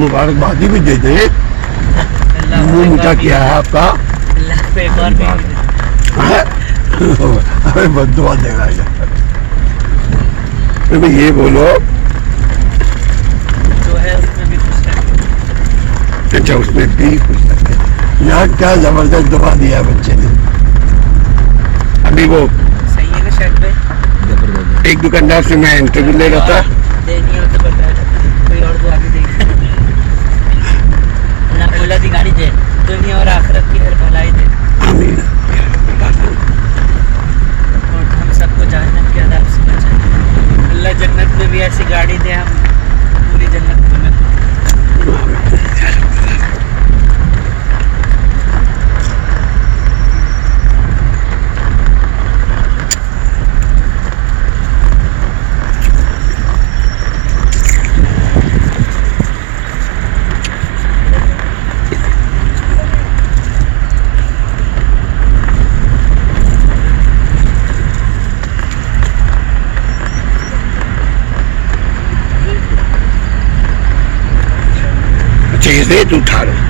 मुबारकबादी भी दे दें। मुँह मीठा किया है आपका। अरे बद्दुआ देगा यार। ये बोलो जो है उसमें भी खुश रहते। अच्छा, उसमें भी खुश रहते। यार क्या जबरदस्त दवा दिया है बच्चे ने। अभी वो सही है ना शर्ट पे। एक दुकानदार से मैं इंटरव्यू ले रहा था। देनी हो तो बता दो, कोई और दुआ भी देगा ना। बोला दी गाड़ी दे, दुनिया और आखिरत की हर भलाई दे। आमीन। और हम सबको जहन्नम के अज़ाब से बचाए। अल्लाह जन्नत में भी ऐसी गाड़ी दे, हम पूरी जन्नत में। अच्छा, ये रेत उठा रहे।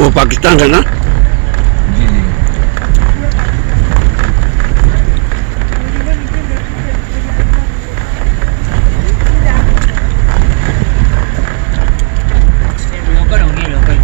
वो पाकिस्तान है ना? जी जी। लोकल होंगी, लोकल।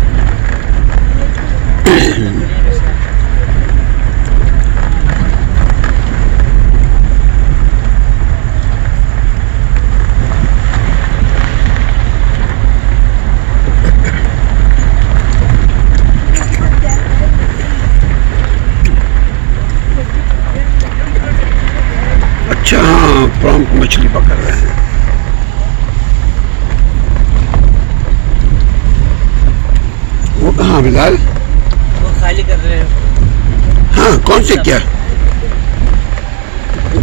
अच्छा हाँ, प्रॉम्प्ट मछली पकड़ रहे हैं। वो कहाँ बिलाल? वो खाली कर रहे हो। हाँ, कौन से क्या?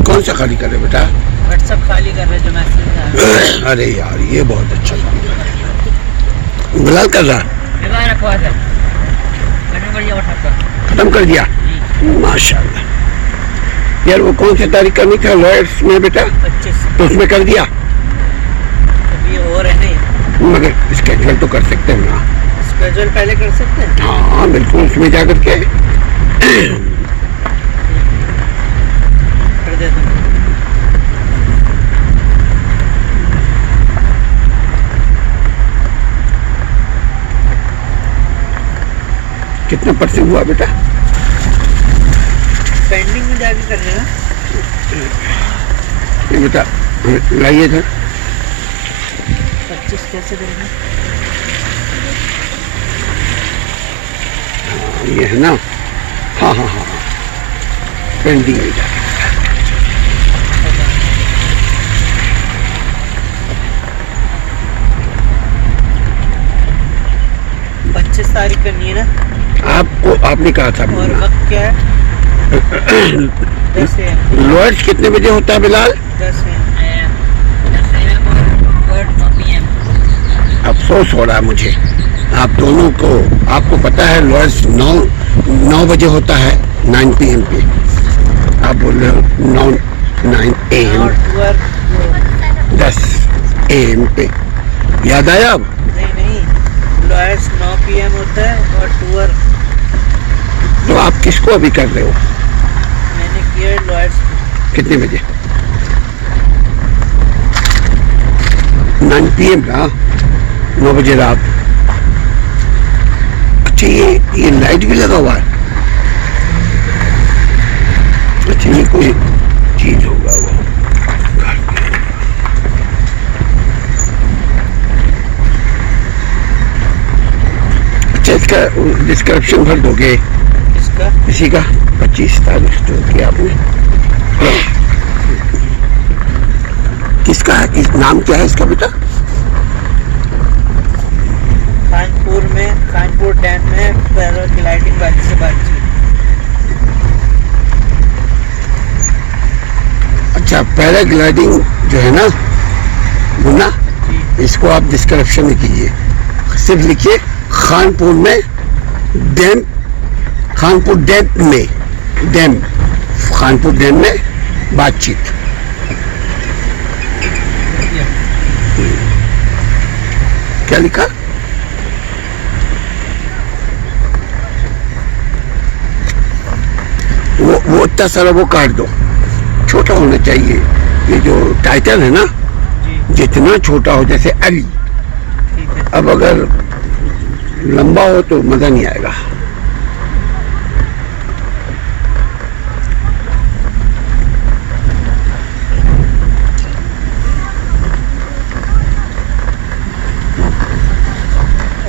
कौन सा खाली करे बेटा? व्हाट्सएप खाली कर रहे जो मैसेज था। अरे यार, ये बहुत अच्छा काम है। बिलाल कर रहा। विवाह रखवा था, खत्म कर दिया। खत्म कर दिया, माशाल्लाह। यार वो कौन सी तारीख करनी था लॉयर्स में बेटा? 25। तो उसमें कर दिया। अभी और है नहीं, मगर स्केड्यूल तो कर सकते हैं ना? स्केड्यूल पहले कर सकते हैं। हाँ बिल्कुल, उसमें जा करके कर देता हूँ। कितना % हुआ बेटा? पेंडिंग में जाके कर लेना। ये बेटा लाइए था। 25 कैसे देंगे? ये है ना? हाँ हाँ हाँ, पेंडिंग में जा। 25 तारीख करनी है ना? आपको आपने कहा था। और वक्त क्या है? 10 AM। लॉयर्स कितने बजे होता है बिलाल? 10 AM और 9 PM। अफसोस हो रहा है मुझे आप दोनों को। आपको पता है लॉयर्स 9 बजे होता है, 9 PM पे। आप बोल रहे हो 9 AM, और टूर 10 AM पे। याद आया अब? नहीं, लॉयर्स 9 PM होता है और टूर तो आप किसको अभी कर रहे हो? मैंने किया लॉयर्स कितने बजे? 9 PM ना, 9 बजे रात। अच्छा ये लाइट भी लगा हुआ है। अच्छा ये कोई चीज होगा वो। अच्छा इसका डिस्क्रिप्शन भर दोगे किसका? इसी का? 25 तारीख जो किया आपने, किसका है? किस नाम क्या है इसका बेटा? खानपुर डैम में पैराग्लाइडिंग वाली से बातचीत। अच्छा पैराग्लाइडिंग जो है ना मुन्ना, इसको आप डिस्क्रिप्शन में कीजिए, सिर्फ लिखिए खानपुर में डैम, खानपुर डैम में, डैम खानपुर डैम में बातचीत। क्या लिखा? वो इतना सारा वो काट दो, छोटा होना चाहिए। ये जो टाइटल है ना, जी जितना छोटा हो, जैसे अली, ठीक है। अब अगर लंबा हो तो मजा नहीं आएगा।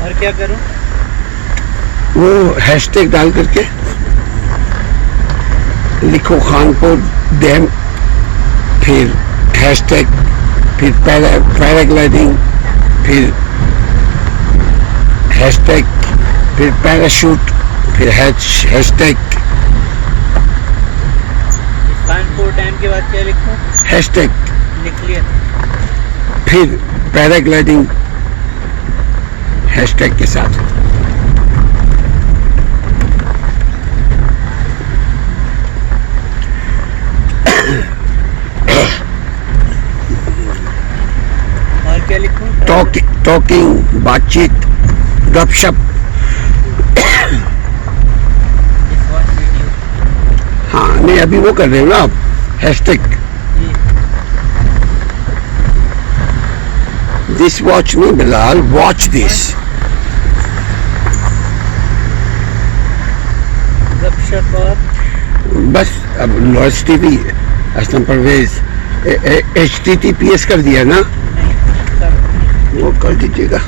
और क्या करूं? वो हैशटैग डाल करके लिखो खानपुर डैम, फिर हैशटैग, फिर पैराग्लाइडिंग, फिर हैशटैग, फिर पैराशूट, फिर हैशटैग, कानपुर डैम के बाद क्या लिखूं? हैशटैग, लिख लिया। फिर पैराग्लाइडिंग हैशटैग के साथ। और क्या लिखूं? टॉकिंग, बातचीत, गपशप। वीडियो। हाँ नहीं, अभी वो कर रहे हो ना आप, हैशटैग जी दिस वॉच नहीं बिलाल, वॉच दिस। गपशप। और बस अब लॉयस टीवी असलम परवेज HTTPS कर दिया ना, नहीं कर वो कर दीजिएगा।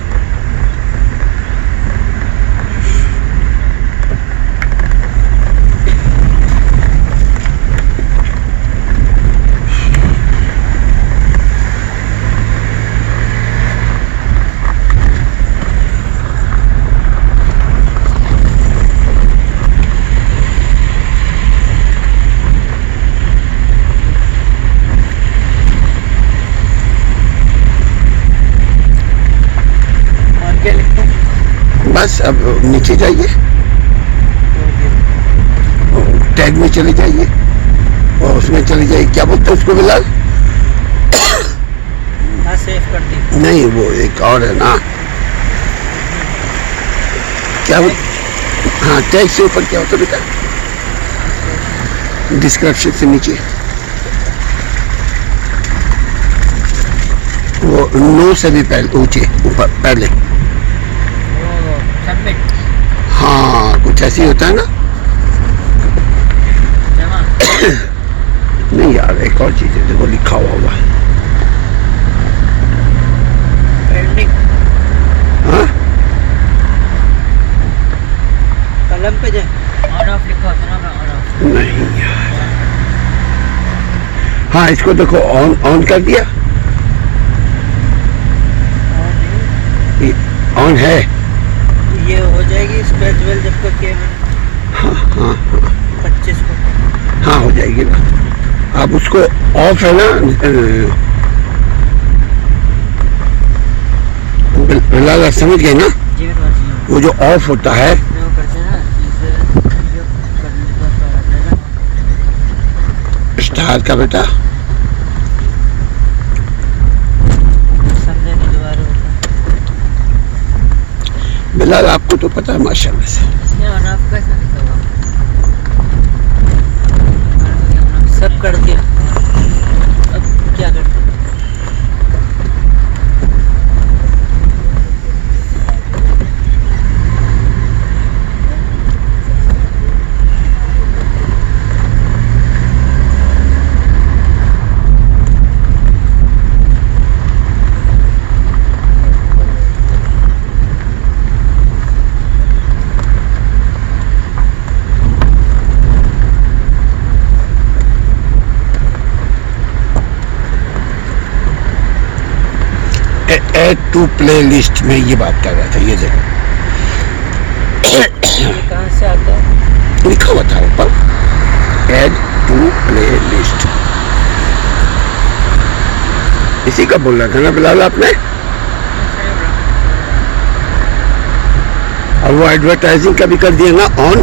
और क्या लिखूं? बस अब नीचे जाइए, टैग में चले जाइए और उसमें चले जाइए, क्या बोलते हैं उसको बिलाल? हाँ सेव कर दी। नहीं वो एक और है ना, क्या हाँ टैग से ऊपर क्या होता है बेटा? डिस्क्रिप्शन से नीचे वो नो से भी पहले ऊंचे ऊपर पहले, वो सबमिट हाँ कुछ ऐसे ही होता है ना। जमा। नहीं यार एक और चीज है, देखो लिखा हुआ होगा। पेंडिंग। हाँ कलम पे जाए, ऑन ऑफ लिखा होता है ना, ऑन ऑफ। नहीं यार, हाँ इसको देखो ऑन ऑन कर दिया, ऑन है। ये हो जाएगी स्केड्यूल जब तक के मैंने हाँ हाँ हाँ 25 को। हाँ हो जाएगी ना। आप उसको ऑफ है ना, बिलाल समझ गए ना, जी मैं वो जो ऑफ होता है वो करते हैं ना, इसे जो करने के बाद तो आता है ना। स्टार का बेटा। समझे नहीं दोबारा होता। बिलाल आपको तो पता है माशाल्लाह से। इसमें ऑन ऑफ का क्या लिखा हुआ? सब कर दिया। अब क्या करते हैं? ऐड टू प्ले लिस्ट में ये बात कर रहा था। ये देखो ये कहाँ से आता है? लिखा हुआ था ऊपर, ऐड टू प्ले लिस्ट। इसी का बोल रहा था ना बिलाल आपने? और वो एडवर्टाइजिंग का भी कर दिया ना ऑन।